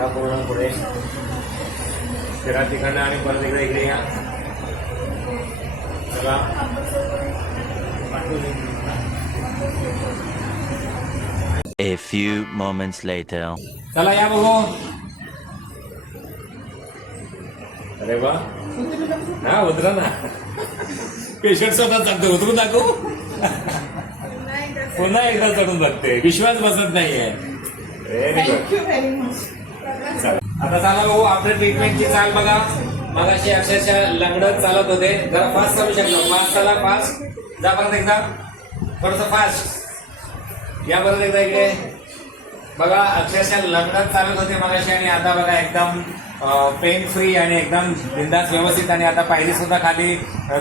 या पूर्ण पुढे फिरा तिकडनं आणि परत एकदा इकडे या. चला A few moments later. चला या बघू. अरे वा हा उतरा ना. पेशंट स्वतः सांगतो उतरून दाखवू. पुन्हा एकदा चढून बघते. विश्वास बसत नाहीये. Very good. आता चाला बघू आपल्या ट्रीटमेंटची चाल बघा. मगाशी अक्षरशः लंगडत चालत होते. जरा फास्ट चालू शकतो. फास्ट चला फास्ट. जा परत एकदा थोडस फास्ट. या परत एकदा इकडे बघा. अक्षरशः लंगडत चालत होते मगाशी आणि आता बघा एकदम पेन फ्री आणि एकदम बिंदास व्यवस्थित. आणि आता पायरी सुद्धा खाली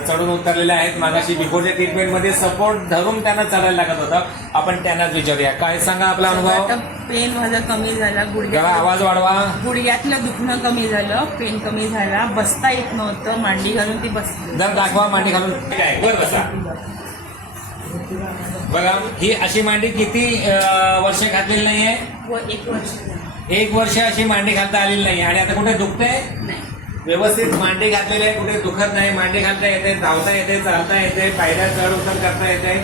चढून उतरलेल्या आहेत. मागाशी बिफोरच्या ट्रीटमेंटमध्ये सपोर्ट धरून त्यांना चालायला लागत होतं. आपण त्यांनाच विचारूया काय सांगा आपला अनुभव. पेन माझा कमी झाला. जरा आवाज वाढवा. गुडघ्यातलं दुखणं कमी झालं. पेन कमी झाला. बसता येत नव्हतं. मांडी घालून ती बसली. जर दाखवा मांडी घालून. काय वर बसा. बघा ही अशी मांडी किती वर्ष घातलेली नाहीये. 1 वर्ष. 1 वर्ष अशी मांडी घालता आलेली नाही. आणि आता कुठे दुखते. व्यवस्थित मांडी घातलेली आहे. कुठे दुखत नाही. मांडी घालता येते. धावता येते. चालता येते. पायऱ्या चढ उतर करता येते.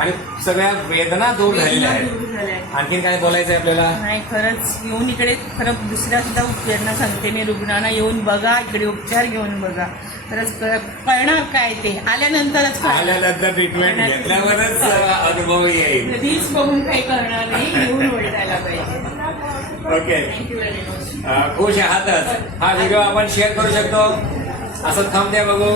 आणि सगळ्या वेदना दूर झालेल्या आहेत. आणखीन काय बोलायचंय आपल्याला. नाही खरंच येऊन इकडे खरं दुसऱ्या सुद्धा उपचारांना सांगते मी. रुग्णांना येऊन बघा. इकडे उपचार घेऊन बघा. खरंच कळणार काय ते आल्यानंतरच. आल्यानंतर ट्रीटमेंट घेतल्यावरच अनुभव येईल. कधीच बघून काही करणार नाही. येऊन ओळखायला पाहिजे. Okay thank you very much. खुश आहातच. हा व्हिडिओ आपण शेअर करू शकतो. असं थंब द्या बघू.